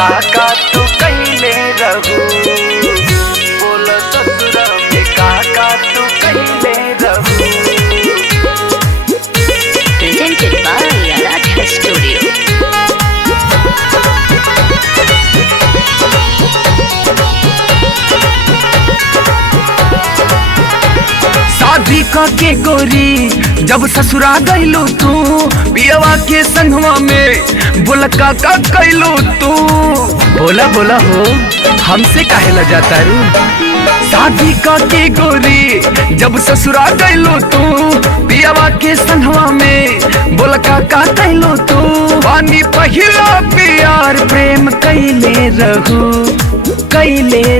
काका तू कहिले रहू, बोल ससुरा में काका तू कहिले रहू। Presented by Aradhya Studio. शादी के गोरी जब ससुरा गइलू तू, पियवा के संगवा में बोला काका कैलू तू। बोला बोला हो हमसे काहे ला जाता रू। शादी के गोरी जब ससुरा गइलू तू, पियवा के संगवा में बोला काका कैलू तू। पानी पहिला प्यार प्रेम कैले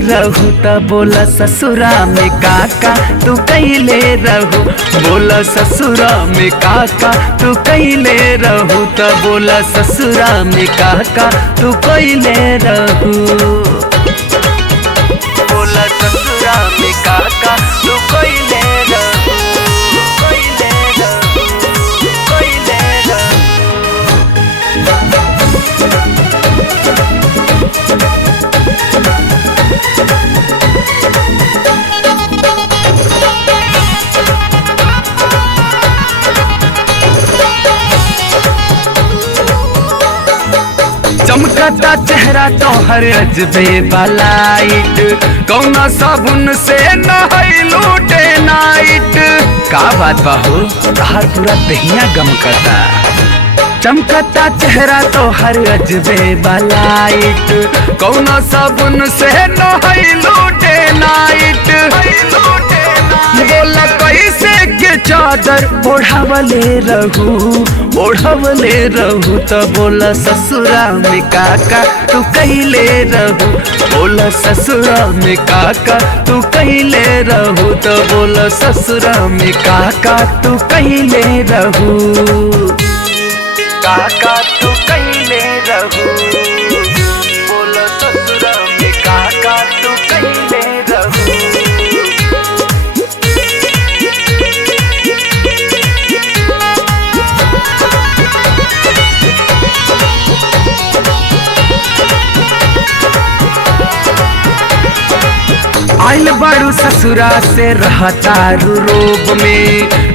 रहू त बोला ससुरा में काका तू कैले रहू, बोला ससुरा में काका तू कैले रहू त बोला ससुरा में काका तू कैले रहू, बोला ससुरा में काका तू कैले रहू, कैले रहू, कैले रहू। चमकता चेहरा तोहर अजबे लाइट, कौना साबुन से नहाइलू डे नाइट। का बात बाहू तोहर पूरा दहिया गमकता। चमकता चेहरा तोहर अजबे लाइट, कौना साबुन से नहाइलू डे नाइट। बोला कैसे के चादर ओढ़ावले रहू त बोला ससुरा में काका तू कैले रहू, बोला ससुरा में काका तू कैले रहू त बोला ससुरा में काका तू कैले रहू, काका तू कैले रहू, बोला ससुरा में काका तू कैले रहू। आइल बारू ससुरा से रहतारू रोब में,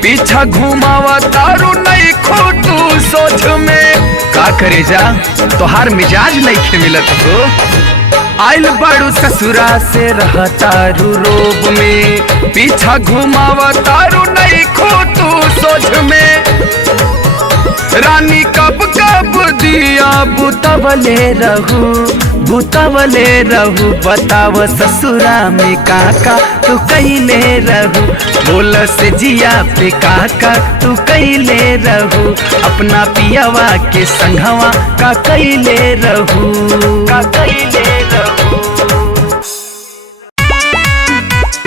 पीछा घुमावा तारू नहीं खोटू सोच में। का करे जा तोहार मिजाज नहीं खे मिलत हो। आइल बारू ससुरा से रहतारू रोब में, पीछा घुमावा तारू नहीं खोटू सोच में। रानी कब कब दिया बुतवले रहू, बताव ससुरा में काका तू कैले रहू, बोल से जिया पे काका तू कैले रहू, अपना पियवा के संगवा का कैले रहू, का कैले रहू।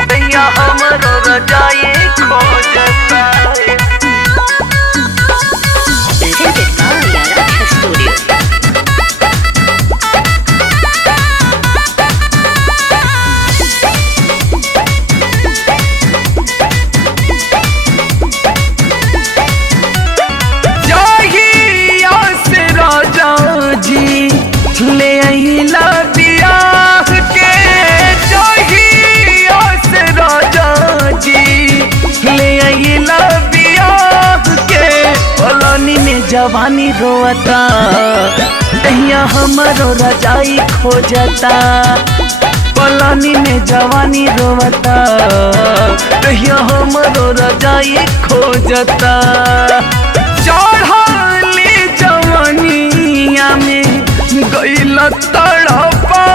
दैया हमरो रजाई खोजता है। Presented by Aradhya Studio. ले अहिला बियाह के, जहिया से राजा जी ले अहिला बियाह के। पलानी में जवानी रोता, दहिया हमरो रजाई खोजता। पलानी में जवानी रोता, दहिया हमरो रजाई खोजता। चढ़ाली जवानिया में गइल तड़पा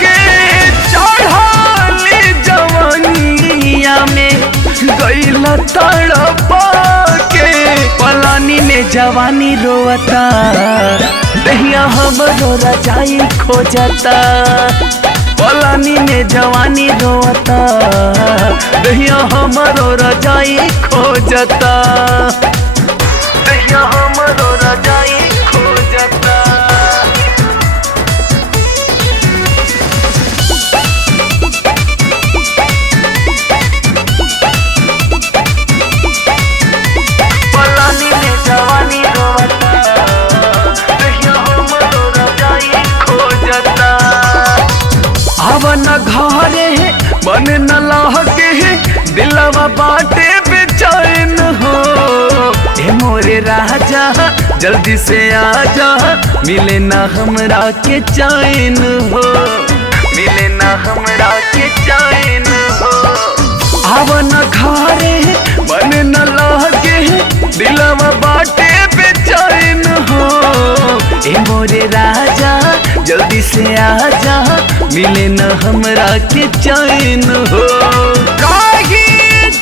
के, चढ़ाली जवानिया में गइल तड़पा के। पलानी में जवानी रोता, दहिया हमरो रजाई खोजता। पलानी में जवानी रोता, दहिया हमरो रजाई खोजता, दहिया हमरो रजाई खोजता। पलानी में जवानी रोता, दहिया हमरो रजाई खोजता। जल्दी से आजा, मिले ना हमरा के चैन हो, मिले ना हमरा के चैन हो। आव न घरे मन न लागे, दिलवा बाटे बेचैन हो। ए मोरे राजा जल्दी से आजा, मिले न हमरा के चैन हो। काहे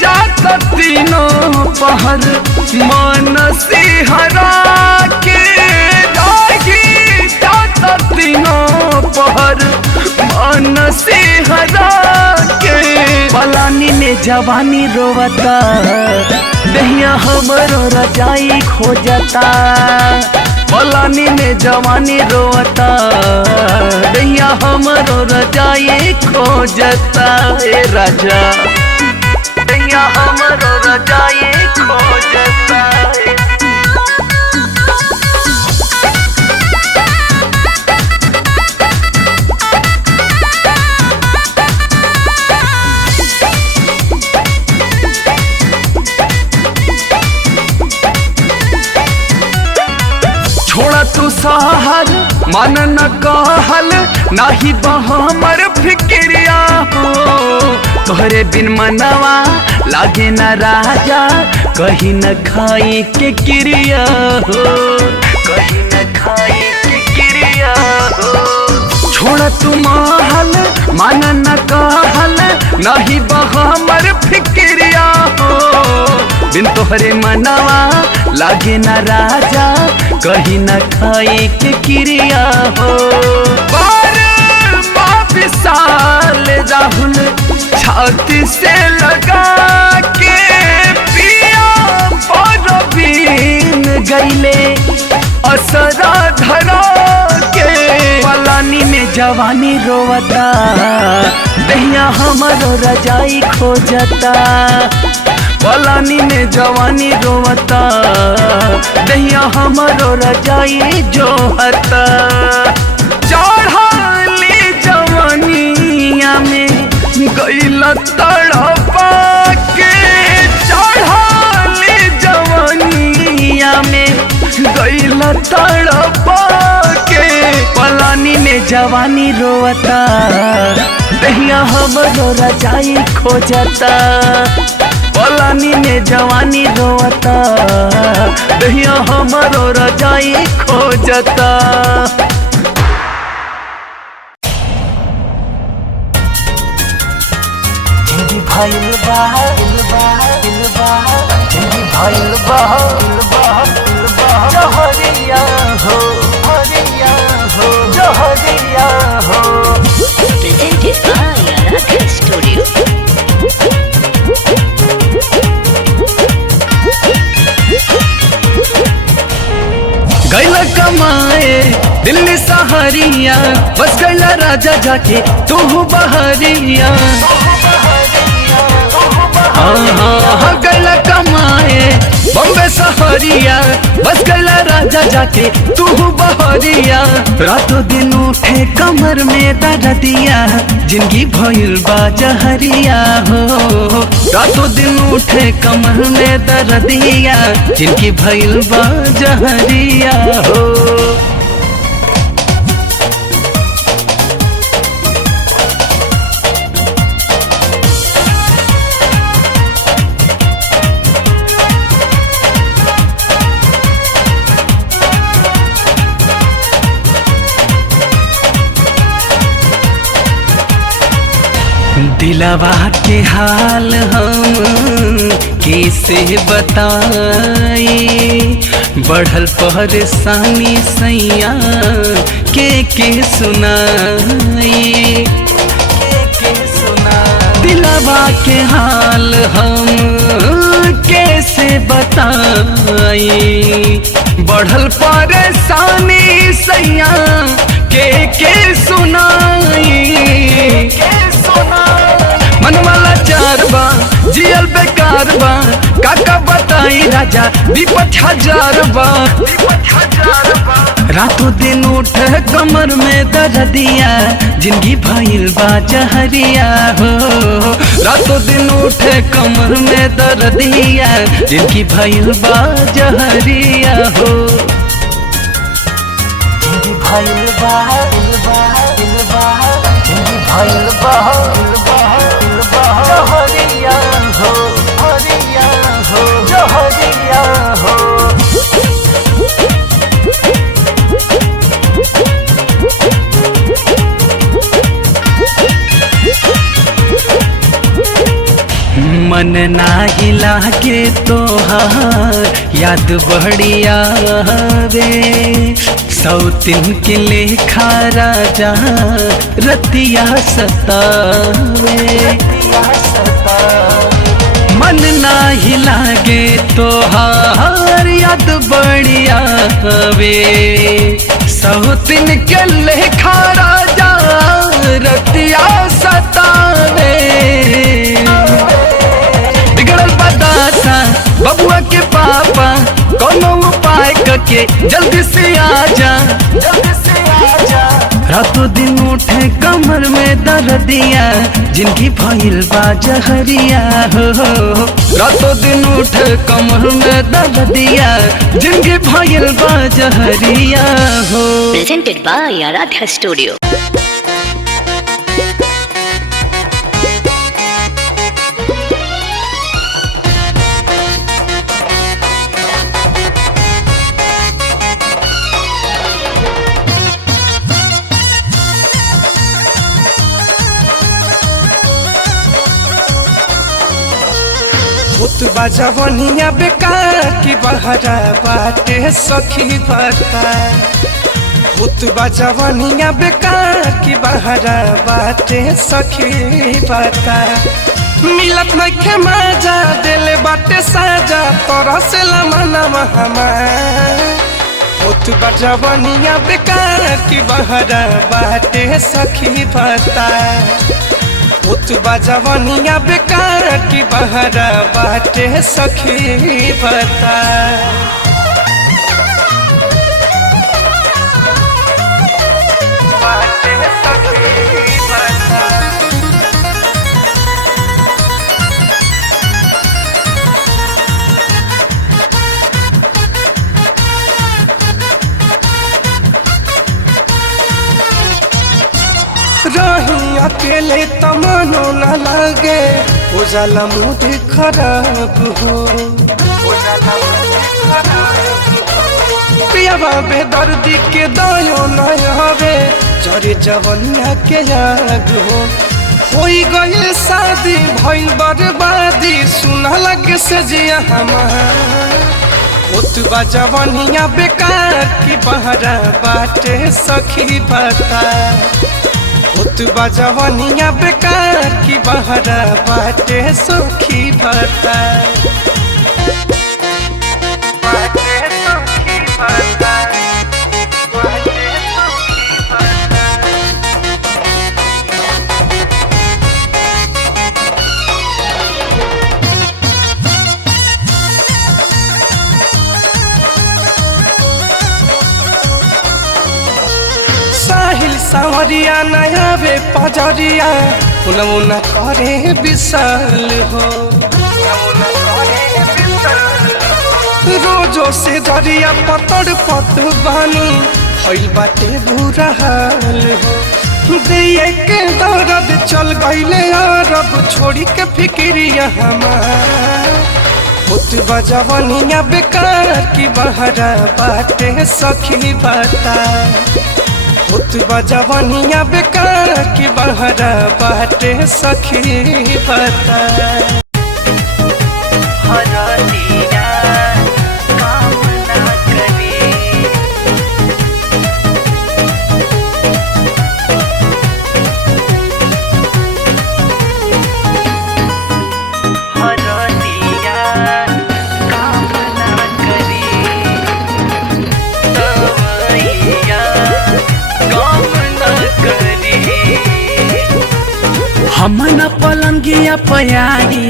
जात तीनों पहर मन से हरा के, काहे जात तीनों पहर मन से हरा के। पलानी में जवानी रोवता, दहिया हमरो रजाई खोजता। पलानी में जवानी रोवता, दहिया हमरो रजाई खोजता। ए राजा दहिया हमरो रजाई खोजता। छोड़ा तू सहर मन न कहल, नाही हमर फिक्रिया हो। तोहरे बिन मनवा लागे न राजा, कहीं न खाई के क्रिया हो, कहीं न खाई के क्रिया हो। छोड़ा तू महल मन न कहल, नाही हमर फिक्रिया हो। बिन तोहरे मनवा लागे न राजा, कहीं न खाए के क्रिया हो। बार विशाल राहुल छाती से लगा के, पिया परवीन गईले असरा धरा के। पलानी में जवानी रोवता, दहिया हमरो रजाई खोजता। पलानी में जवानी रोवता, दहिया हमरो रजाई जोहता। चढ़ाली जवानिया में गईला तड़पा के, चढ़ाली जवानिया में गईला तड़पा के। पलानी में जवानी रोवता, दहिया हमरो रजाई खोजता। पलानी में जवानी रोवता, दहिया हमरो रजाई खोजता। जिंदगी भइल बा जिंदगी भइल बा जहरिया हो, हरिया हो, जहरिया हो। Presented by Aradha Studio. गैला कमाए दिल्ली सहरिया, बस गैला राजा जाके तू बहरिया। हाँ गैला कमाए बम्बे सहरिया, बस गैला राजा जाके तू बहरिया। रातों दिन उठे कमर में दर्दिया, जिंदगी भइल बा जहरिया हो। रातों दिन उठे कमर में दर्दिया, जिंदगी भइल बा जहरिया हो। दिलवा के हाल हम कैसे बताई, बढ़ल परेशानी सैया के सुनाई, दिलवा के हाल हम कैसे बताई, बढ़ल परेशानी सैया के सुनाई। मन वाला चार बा जियल बेकार बा, काका बताई राजा विपत हजार बा। रातों दिन उठे कमर में दर्दिया, जिंदगी भइल बा जहरिया हो। रातों दिन उठे कमर में दर्दिया, जिंदगी भइल बा जहरिया हो। भइल बा भइल बा जहरिया हो हरिया हो जहरिया हो मन नाही लागे तोहार याद बढ़िया वे सौतिन के लेखा राजा रतिया सतावे मन नाही लागे तोहार याद बढ़िया वे सौतिन के लेखा राजा रतिया सतावे बबुआ के पापा कोनो उपाय करके जल्दी से आजा रातों दिन उठे कमर में दर्दिया जिनकी भइल बा जहरिया हो रातों दिन उठे कमर में दर्दिया जिनकी भइल बा जहरिया हो। Presented by Aradhya Studio. भूतबा जवनिया बेकार की बहरा बाटे सखी बता भूतबा जवनिया बेकार की बहरा बाटे सखी बता मिलत नइखे मजा दिल बाटे साजा तोरा से लमनवा हमार भूतबा जवनिया बेकार की बहरा बाटे सखी बता भूतबा जवनिया बेकार की बहरा बाटे सखी बता बाटे सखी बता रही अकेले तमनो न लगे उजाला मूड खराब हो पियावा बेदर्दी के दयो न हवे चरे जवनिया के याद हो गई शादी भइल बर्बादी सुना लगे से जिया हमार भूतबा जवनिया बेकार की बहरा बाटे सखी बता भूतबा जवनिया बेकार की बहरा बाटे सखी बता बाटे सखी बता बाटे सखी बता साहिल सावरिया नया बे पजरिया उन करे विशाल हो रोजो से जरिया पतड़ पत बानी भइल बाटे बुरा हाल हो दिए के दर्द चल गईले अरब छोड़ी के फिक्रिया हमार भूतबा जवनिया बेकार की बहरा बाटे सखी बता भूतबा जवनिया बेकार की बहरा बाटे सखी बता हरदिया काम ना करे हरदिया काम ना करे दवाइया हमना पलंगिया पयाई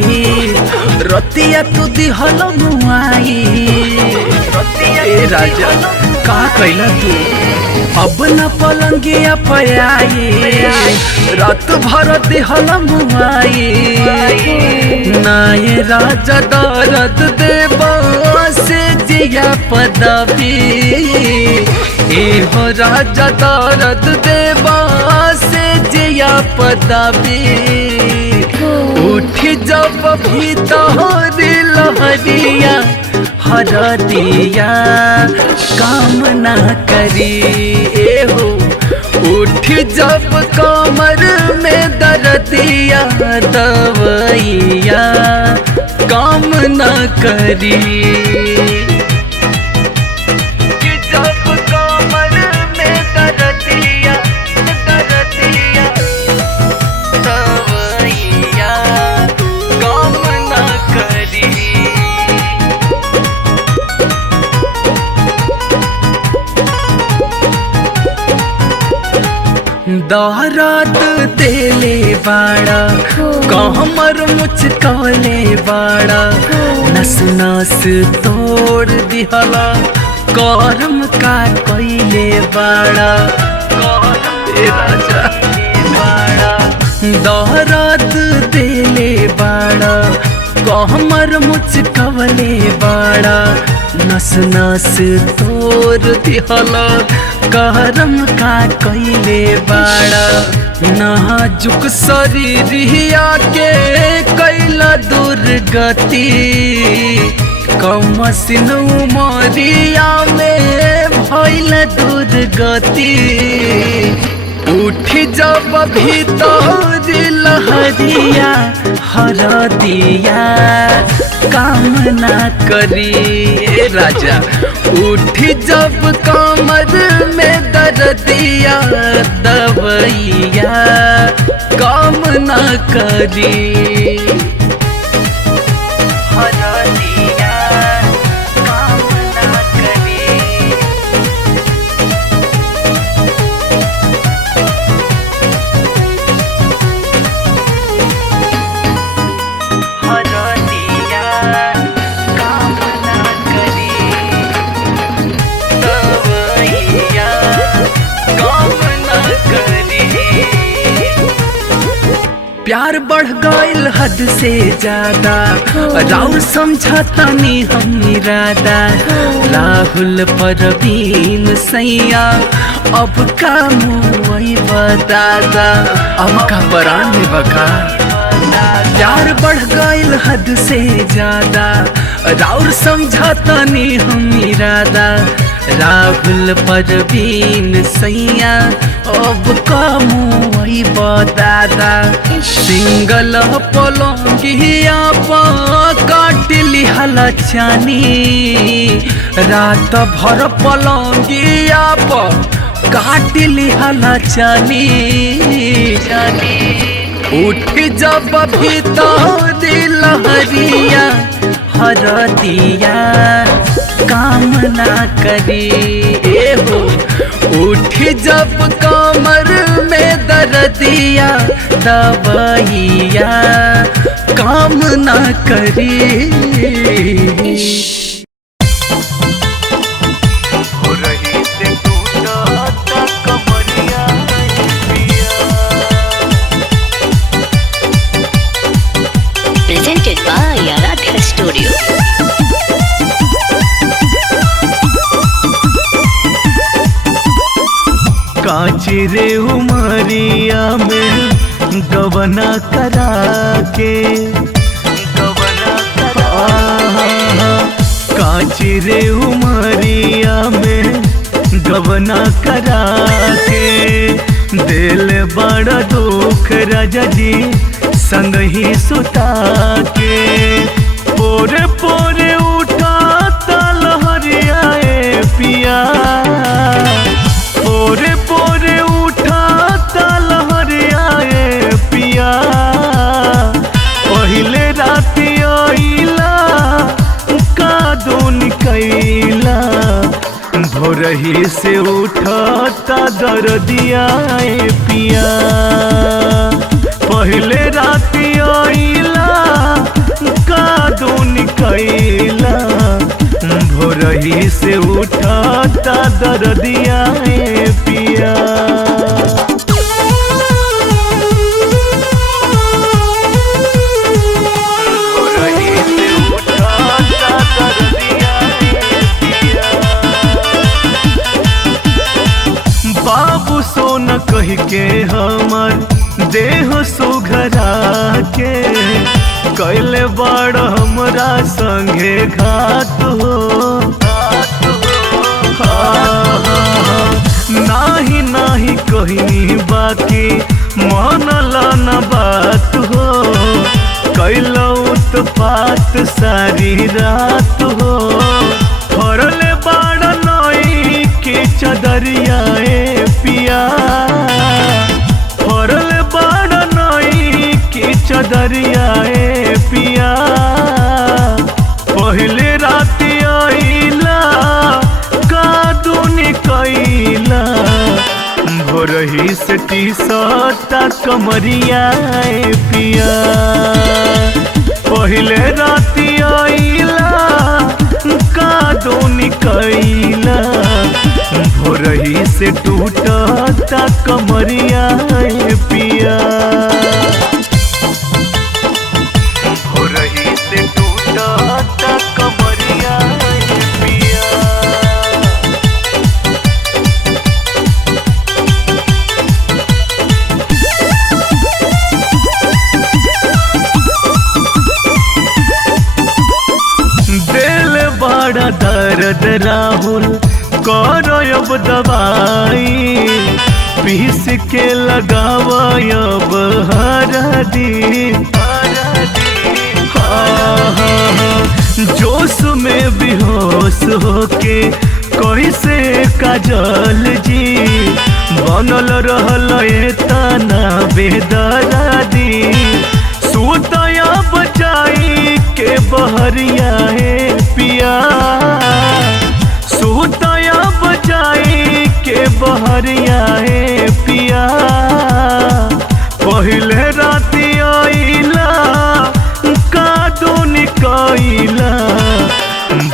रतिया तू दिहल मुआई ए राजा का कैला तू अब न पलंगिया पयाई रात भर दिहल मुआई नाये राजा दर्द देव से जिया पदवी एहो राजा दर्द देव से जिया पदवी उठ जब भीतर लहरिया हरदिया काम ना करी एहो उठ जब कमर में दर्दिया दवैया काम ना करी जब कमर में दर्दिया दर्दिया दवैया काम ना करी दौरात तेले बाड़ा कहमर मुचकले बाड़ा नस नस तोड़ दिहला करम का कैले बाड़ा राजा दौरात तेले बाड़ा कहमर मुचकले बाड़ा नस नस तोड़ दिहला करम का कैले बाड़ा नाजुक शरीरिया के कैला दुर्गति कमसिन उमरिया में भइल दुर्गति उठ जब भीतर लहरिया हरदिया काम ना करी राजा उठ जब कमर में दर्दिया दवैया काम ना करी हरदिया काम ना करी प्यार बढ़ गईल हद से ज्यादा राउर समझता नहीं हम इरादा राहुल परवीन सैया अब का मुई बतादा अब का परान में बका प्यार बढ़ गईल हद से ज्यादा राउर समझता नहीं हम इरादा राहुल परवीन सैया अब का मुई बतादा सिंगल पलंगिया काट लिहल छानी रात भर पलंगिया काट लिहल छानी उठ जब भीतर लहरिया हरदिया काम ना करी एहो उठ जब कमर में दर्दिया दवैया काम ना करी Presented by Aradhya Studio. कांची रे उमरिया में गवना करा के कांची रे उमरिया में गवना करा के दिल बड़ा दुख राजा जी संग ही सुता के पोरे पोरे उठा लहरिया पिया पोरे पोरे उठा लहरिया पिया पहले राति आइला का दोन कैला भोरही से उठता दर्दिया पिया पहले राति आइला का दोन कैला भोरही से उठाता दर्दिया ए पिया। भोरही से उठाता दर्दिया ए पिया। बाबू सोना कह के हमर देह सुघरा के कैले बड़ हमरा संगे घात हो। नाही नाही कहनी बाकी मानला न बात हो। कैलो उत्पात सारी रात हो। फरले बड़ नई के चदरिया ए पिया। फरले बड़ नई के चदरिया ए पिया। पहले राति आइला कादूनी कैला। भोरही से टी-शर्ट कमरिया ए पिया। पहले राति आइला कादूनी कैला। भोरही से टूटता कमरिया ए पिया। भोरही से टूटता कमरिया ए पिया। दिल बड़ा दर्द राहुल करो अब दवाई। पीस के लगावा अब हरदी। जोश में बेहोश होके कैसे काजल जी बनल रहल तना बेदरादी। सुतया बचाई के बहरिया ए पिया। सुतया बचाई के बहरिया ए पिया। पहले राति आइला कादूनी कैला।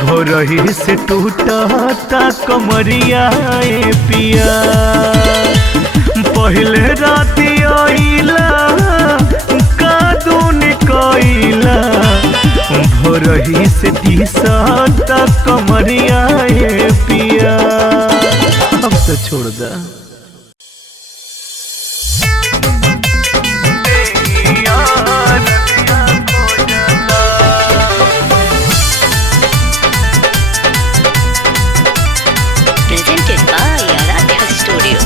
भोरही से टूटता कमरिया ए पिया। पहले राति आइला कादूनी कैला। भोरही से टी-शर्ट कमरिया ए पिया। अब तो छोड़ दा। Presented by Aradhya Studio.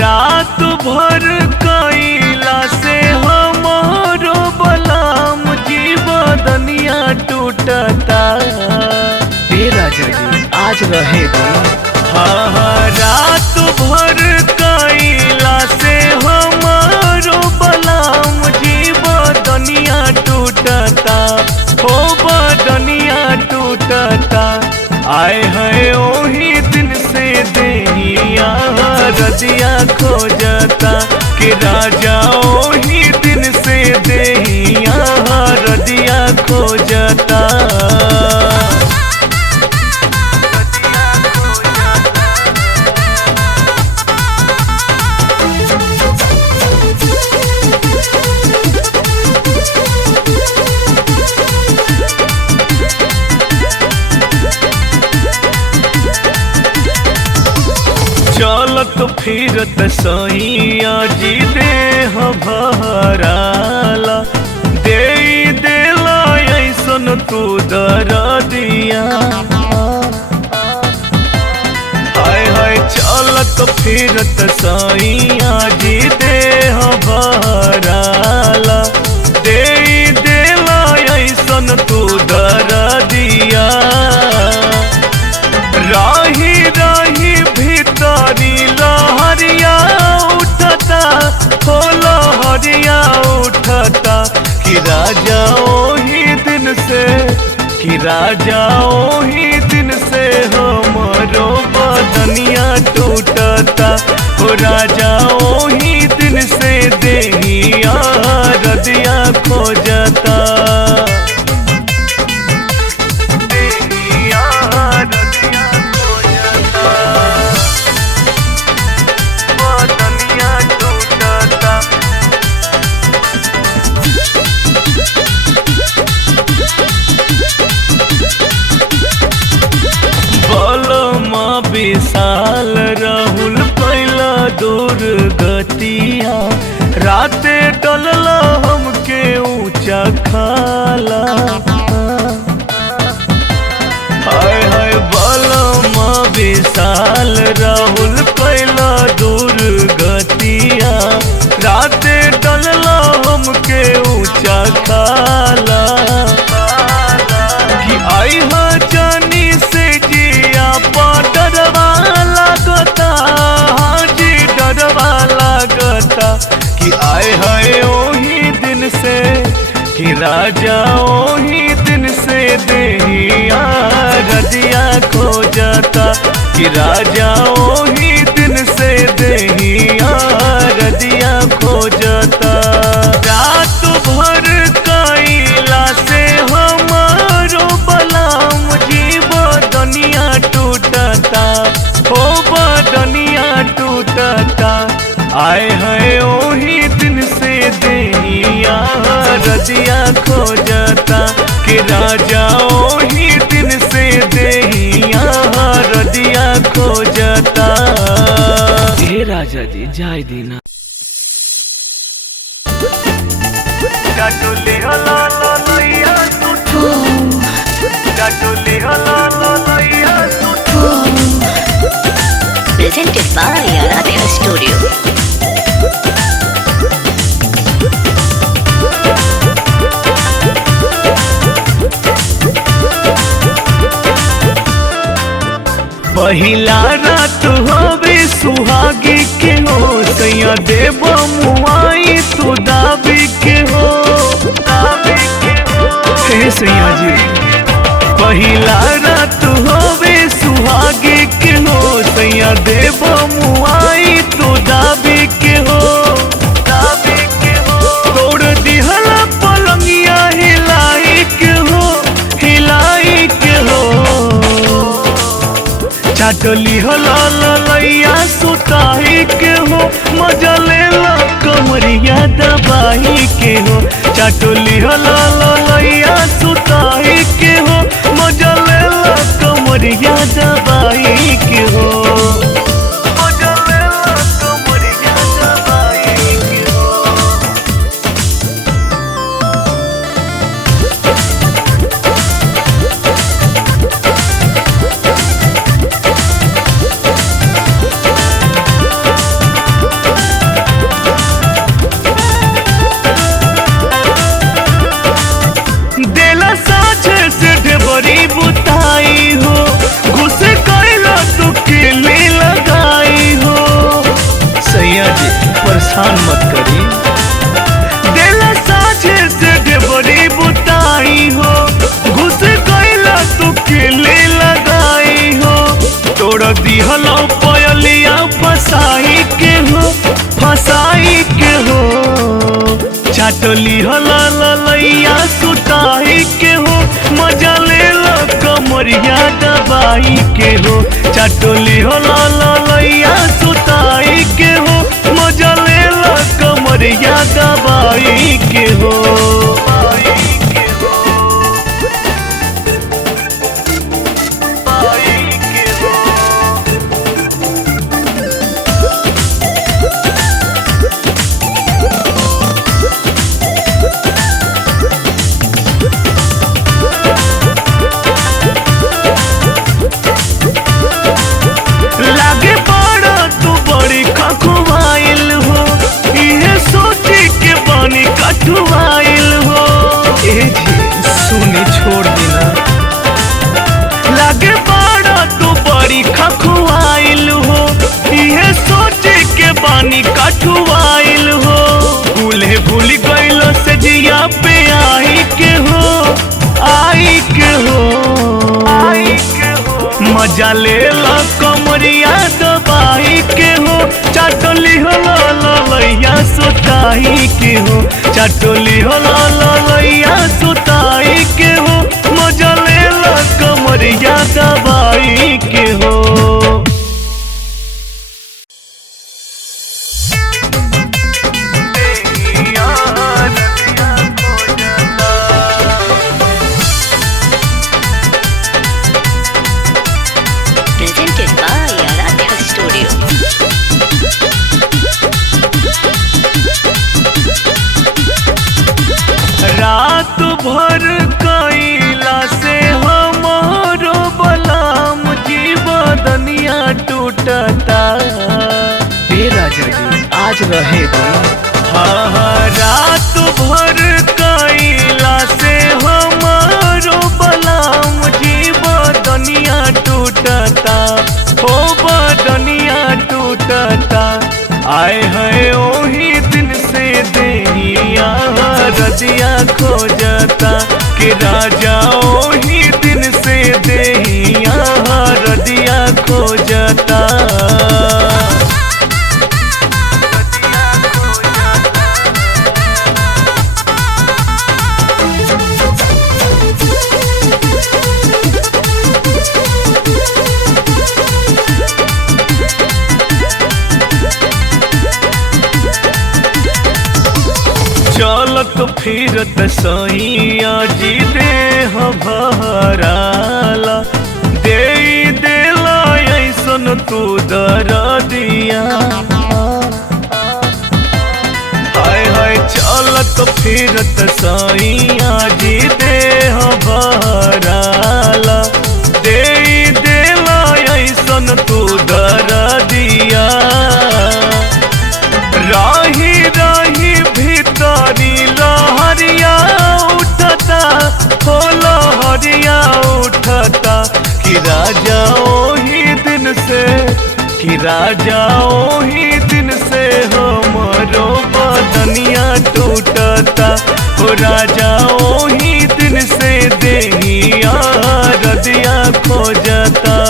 रात भर कैला से हमारो बलाम जी बदनिया टूटता। राजा जी आज रहे दो। हाँ रात भर कैला से हमारो बलाम जी बदनिया टूटता। हो बदनिया टूटता। आए है ओही दिन से देहिया रदिया खोजता। कि राजा ओही दिन से देहिया रदिया खोजता। चलत फिरत सैया जी देह भराला। दे देला ऐसन तू दरदिया। हाय हाय चलत फिरत सैया जी देह भराला। दे देला ऐसन तू दरदिया। राही राही भीतरी लहरिया उठता। हो लहरिया उठता। कि राजा ओही दिन से। कि राजा ओही दिन से हमरो बदनिया टूटता। हो राजा ओही दिन से देहिया रदिया खोजता देहिया रतिया खोजता बदनिया टूटता बलमा विशाल राहुल पहला दूर गतिया राते टलल हमके ऊंचा खाला हाय हाय बलमा विशाल राहुल पहला दूर गतिया राते टलल हमके ऊंचा खाला कि आई हो जानी से जिया पा डरवा लागता हाँ जी डरवा लागता कि आए है ओही दिन से कि राजा ओही दिन से देहिया रदिया खोजता कि राजा ओही दिन से देहिया रदिया खोजता रात भर कैला से हमारो बलाम जी बदनिया टूटता हो बदनिया टूटता आए है ओही दिन से देहिया रदिया खोजता कि राजा ओही दिन से देहिया रदिया खोजता हे राजा जी जाय दीना डाटोली हला लैया सुठो डाटोली हला लैया सुठो Presented by Aradhya Studio. पहिला रात होवे सुहागी के हो सैया देव मुआई तू दाबी के हो हे सैया जी पहिला रात होवे सुहागी के हो सैया देव मुआई तू दाबी के हो तोड़ दिहला पलंगिया हिलाई के हो चाटली हला लैया सुताही के हो मजा लेला कमरिया दबाही के हो चाटली हला लैया सुताही के हो मजा लेला कमरिया दबाही के हो मजा लेला कमरिया दबाई के हो देला साझे से ढेबरी बुताई हो घुस कैला तो केले लगाई हो सैया जी परेशान मत करी देला साझे से ढेबरी बुताई हो घुस कैला तो केले लगाई हो तोड़ दिहलो पयलिया फसाई के हो चाटली हला लैया सुताही के हो मजा लेला कमरिया दबाई के हो चाटली हला लैया सुताही के हो मजा लेला कमरिया दबाई के हो लागे बड़ा तू बड़ी खखुआइल हो इहे सोची के बनी कठुआइल हो ए जी सुनी छोड़ देना लागे बड़ा तू बड़ी खखुआइल हो इहे सोची के बनी कठुआइल हो भूले भूल गइल से जिया पे आई के हो मजा लेला कम कमरिया दबाई के हो, चाटोली हो ललैया सुताई के हो, चाटोली हो ललैया सुताई के हो, मजा लेला कमरिया दबाई के हो। Presented by Aradhya Studio. रात भर कैला से हमारो बलाम जीवदनिया टूटता। ए राजा जी आज रहे दो। हाँ रात भर कैला से हमारो बलाम जीवदनिया टूटता, हो बदनिया टूटता। आए है ओही दिन से देहिया रदिया खोजता, कि राजा ओही दिन से देहिया रदिया खोजता। चलत फिरत सैया जी देह भराला, दे देला ऐसन तू दरदिया। हाय हाय चलत फिरत सैया जी देह भराला, दे देला ऐसन तू दरदिया। राही राही भीतरी लहरिया उठता, हो लहरिया उठता, कि राजा ओही दिन से, कि राजा ओही दिन से हमरो बदनिया टूटता, हो राजा ओही दिन से देहिया रदिया खोजता।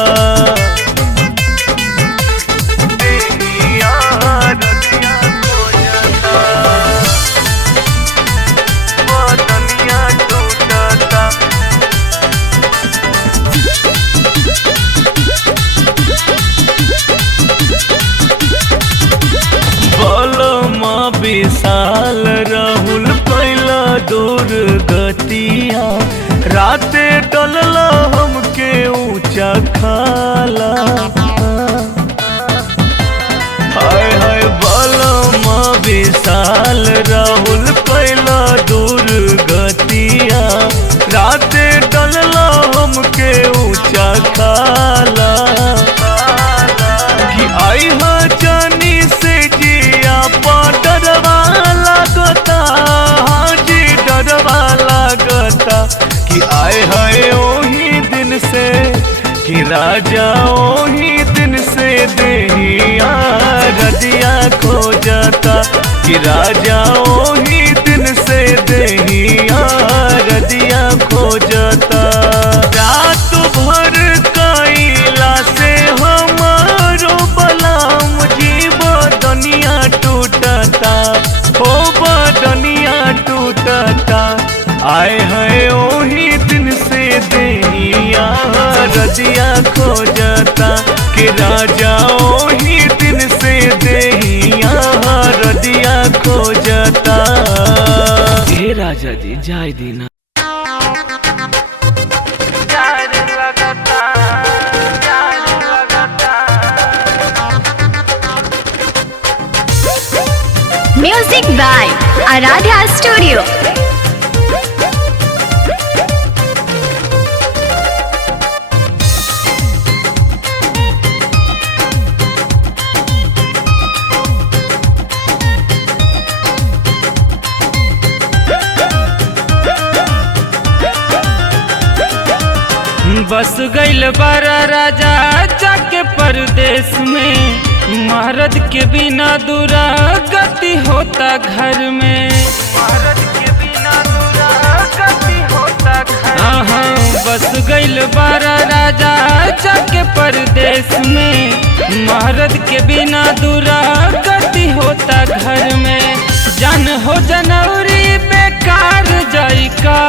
विशाल राहुल कैला दूर गतिया, राते टलला हमके ऊंचा खाला। हाय हाय बलमा विशाल राहुल कैला दूर गतिया, राते टलला हमके ऊंचा खाला। कि आई हा जानी से जिया डरवा लागता, हाँ जी डरवा लागता, कि आए है ओही दिन से, कि राजा ओही दिन से देहिया रदिया खोजता, कि राजा ओही दिन से देहिया रदिया खोजता। रात भर कैला से हमारो बलाम जीवदनिया टूटता, हो बदनिया टूटता। आए है ओही दिन से देहिया रदिया खोजता, कि राजा ओही दिन से देहिया रदिया खोजता। हे राजा जी जाय दीना। Music by Aradhya Studio. बस गइल बारा राजा जाके परदेश में, मर्द के बिना दूरा गति होता घर में। मर्द के बिना दूरा गति होता घर में। बस गइल बारा राजा जाके परदेश में, मर्द के बिना दूरा गति होता घर में। जान हो जनवरी बेकार जाई का,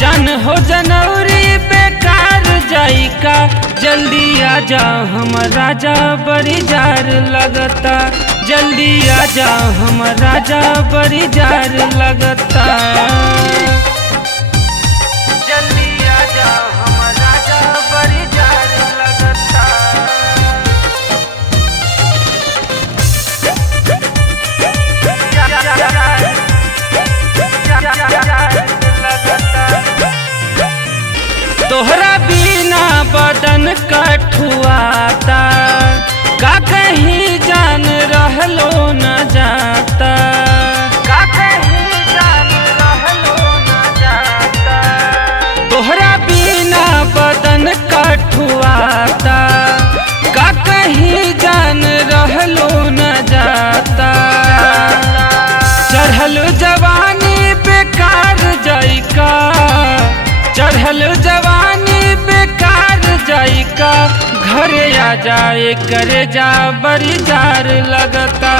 जान हो जनवरी बेकार जाई का। जल्दी आजा हम राजा बड़ी जार लगता, जल्दी आजा हम राजा बड़ी जार लगता। जल्दी आजा हम राजा बड़ी जार लगता। तोहरा बिना बदन कठुआता, का कहीं जान रहलो न जाता, का कहीं जान रहलो न जाता। तोहरा बिना बदन कठुआता, का कहीं जान रहलो न जाता। चढ़ल जवानी बेकार जाई का, चढ़ल जवानी बेकार जाई का। घरे आ जाए करे जा बड़ी जार लगता,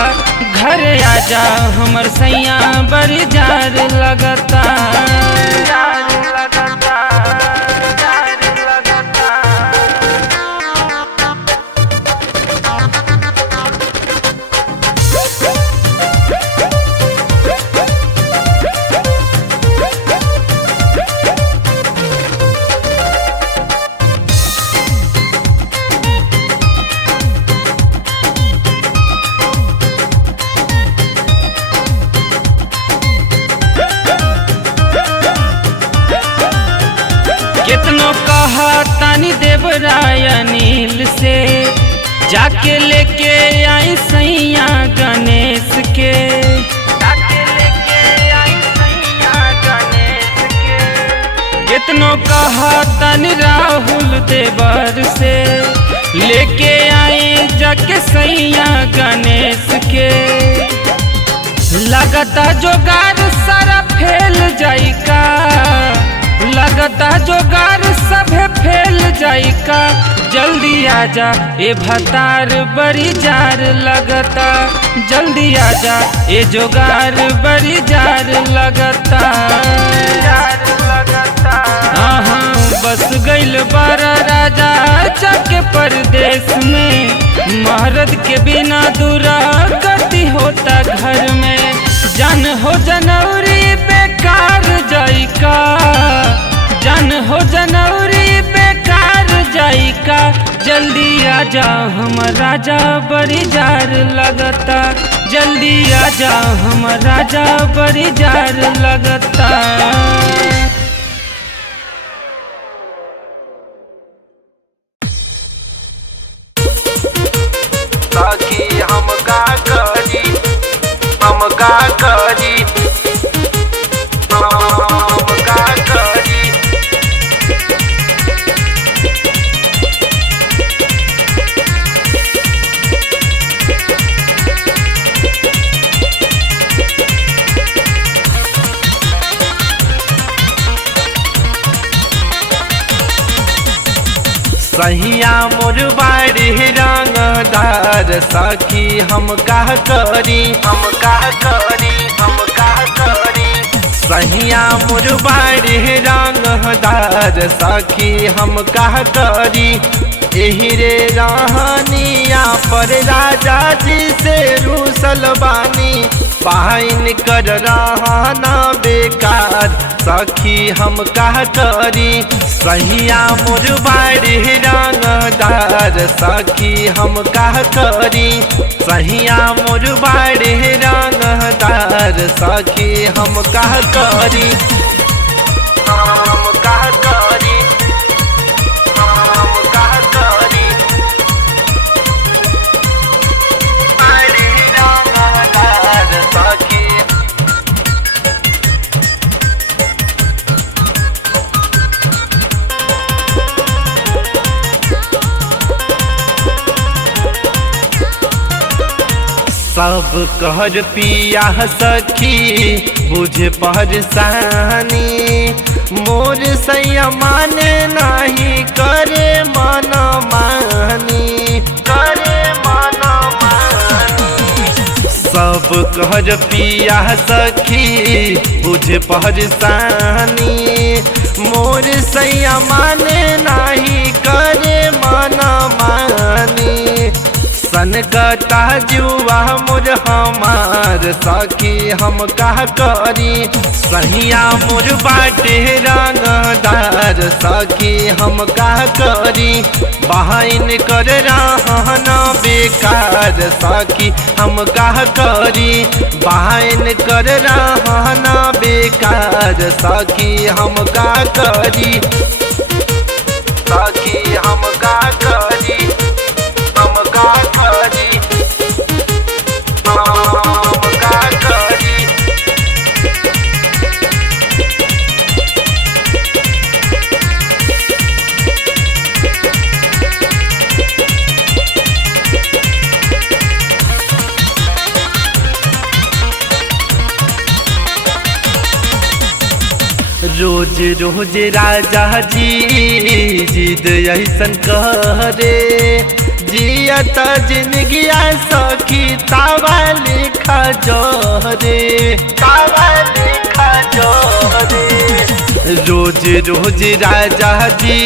घरे आ जा हमर सैया बड़ी जार लगता। कितनो कहा तानी देवराय अनिल से, जाके लेके आई सैया गणेश के, जाके लेके आई सैया गणेश के। कितनो कहा तानी राहुल देवर से, लेके आई जाके सैया गणेश के। लगता जोगार सारा फैल जाई का, लगता जोगार सभे फैल जाई का। जल्दी आजा ए भतार बड़ी जार लगता, जल्दी आजा ए जोगार बड़ी जार लगता। हाँ बस गइल बारा राजा जाके परदेश में, मर्द के बिना दूरा गति होता घर में। जान हो जनवरी बेकार जाई का, जान हो जनवरी बेकार जाई का। जल्दी आजा हम राजा बड़ी जार लगता, जल्दी आजा हम राजा बड़ी जार लगता। ताकि हम का करी, हम का करी, हम का करी। सहिया मोर बाड़ी रंगदार, सखी हम का करी, हम का करी, हम का करी। सहिया मोर बाड़ी रंगदार, सखी हम का करी। एही रे रहनिया पर राजा जी से रूसल बानी, पाइन कर रहना बेकार, सखी हम का करी। सहिया मोर बाड़ी रंगदार, सखी हम का करी। सहिया मोर बाड़ी रंगदार, सखी हम का करी, हम का करी, हम का करी। बाड़ी रंगदार, सखी सब कहर पिया सखी बुझ परेशानी, मोर सैया माने नहीं करे मन मानी, हमर पिया सखी बुझे परेशानी। मोर सैया माने नाही करे मना मानी। सनकता जुआ मोर हमार सखी हम का करी। सहिया मोर बाटे रंगदार सखी हम का करी। बहाइन कर रहना बेकार सखी हम का करी। बहाइन कर रहना बेकार सखी हम का करी। सखी हम का करी। हम का करी। हम का करी। रोज रोज राजा जी जिद ऐसन करे। जियत जिंदगिया सखी तावा लिखा जोरे। तावा लिखा जोरे। रोज रोज राजा जी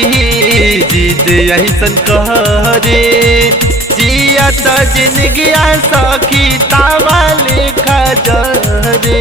जिद ऐसन करे। जियत जिंदगिया सखी तावा लिखा जोरे।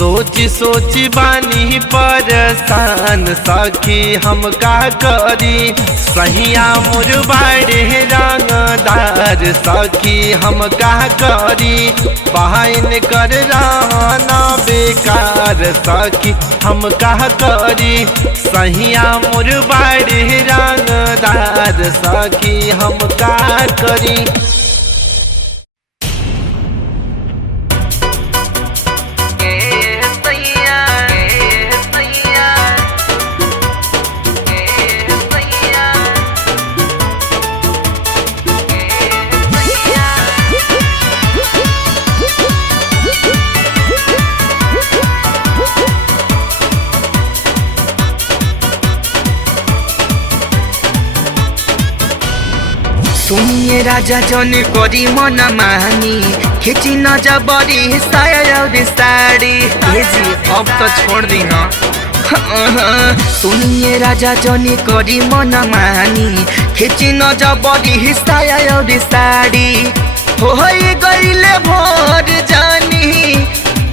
सोची सोची बानी परेशान सखी हम का करी। सहिया मोर बाड़े रंगदार सखी हम का करी। बहाइन कर रहना बेकार सखी हम का करी। सहिया मोर बाड़े रंगदार सखी हम का करी। सुनिए राजा जन करी मन मानी। खिची न जबरी साया और साड़ी भेजी अब तो छोड़ दी ना। सुनिए राजा जन करी मन मानी। खिची न जबरी साया और साड़ी हो गईले भोर जानी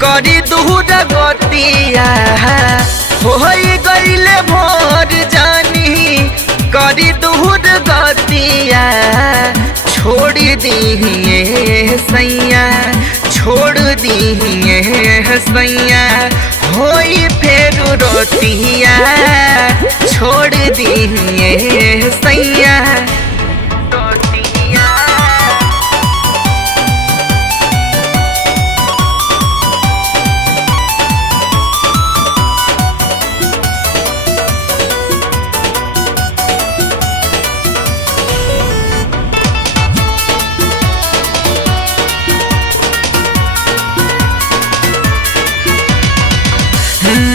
करी दूर गतिया। हो गईले भोर जानी करी दूर गतिया। छोड़ दिए सैया छोड़ दिए सैया होई फेर रोतिया। छोड़ दिए सैया रोतिया।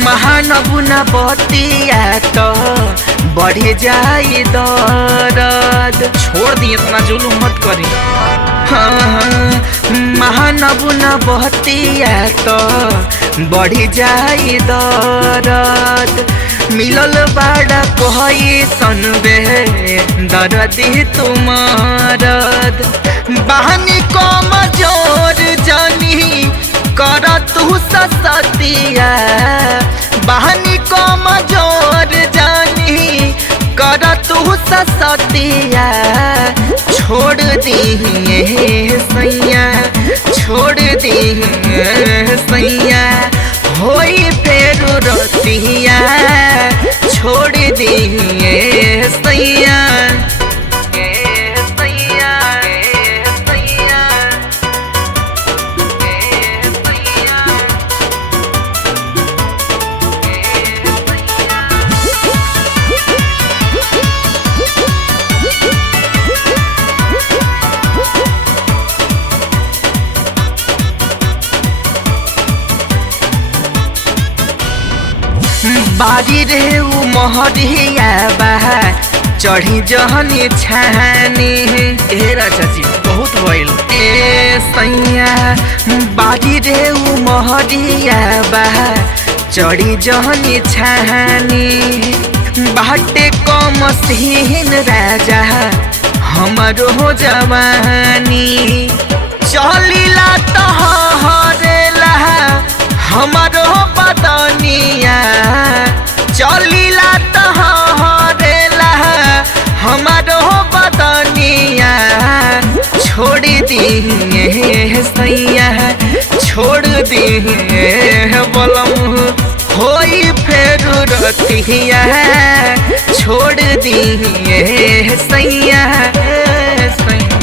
महानबुना बतिया तो बढ़ जाई दर्द। छोड़ दी इतना जुलूम मत करी। महानबुना बतिया तो बढ़ जाई दर्द। मिलल बाड़ा कोई सनबे दर्दी तुम्हारद। बहानी कमजोर जानी कर तू सतिया। बहानी कमजोर जानी कर तू सतिया। छोड़ दिए सैया छोड़ दिए सैया होई फेर रोतिया। छोड़ दिए सैया बारी रे उ महरिया बा चढ़ी जहनी छानी। ए राजा जी बहुत भइल। ए सैया बारी रे उ महरिया बा चढ़ी जहनी छानी। बाटे कम सीन राजा हमरो हो जवानी। चलिला तो हरेला हमरो बदनिया। चलिला तो हरेला हमरो बदनिया। छोड़ दिए सैया छोड़ दिए बलम होई फेर रतिया। छोड़ दिए सैया सैया।